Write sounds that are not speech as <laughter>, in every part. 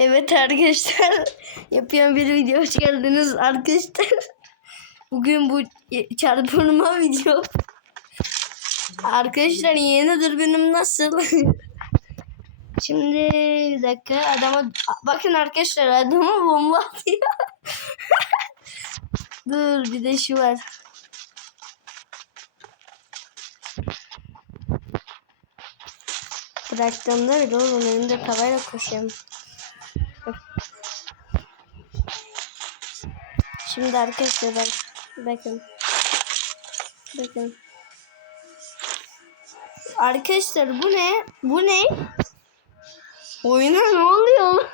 Evet arkadaşlar. <laughs> Yapıyorum bir video. Hoş geldiniz arkadaşlar. <laughs> Bugün bu çarpılma <laughs> video. Arkadaşlar yeni dürbünüm nasıl? Şimdi bir dakika adama bakın arkadaşlar adama bomba atıyor. Dur bir de şu var. Bıraktığımda bile oğlum elimde tavayla koşuyorum. Şimdi arkadaşlar bak, bakın. Bakın. Arkadaşlar bu ne? Bu ne? Oyuna ne oluyor?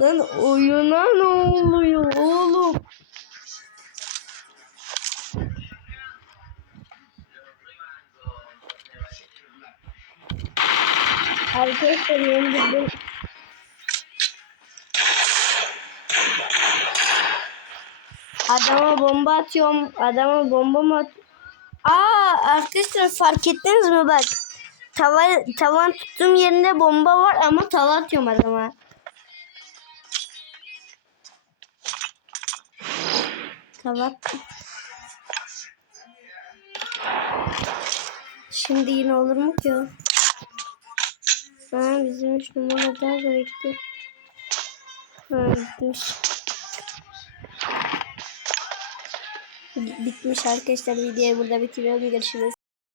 Lan <laughs> oyuna ne oluyor Arkadaşlar yenildim. Adama bomba atıyorum. Adama bomba mı at? Aa arkadaşlar fark ettiniz mi bak. Tava, tavan tuttuğum yerinde bomba var ama tava atıyorum adama. Tava. Şimdi yine olur mu ki? Ha bizim üç numara daha da bekliyor. Ha bitmiş. Bitmiş arkadaşlar videoyu burada bitiriyorum. Görüşürüz.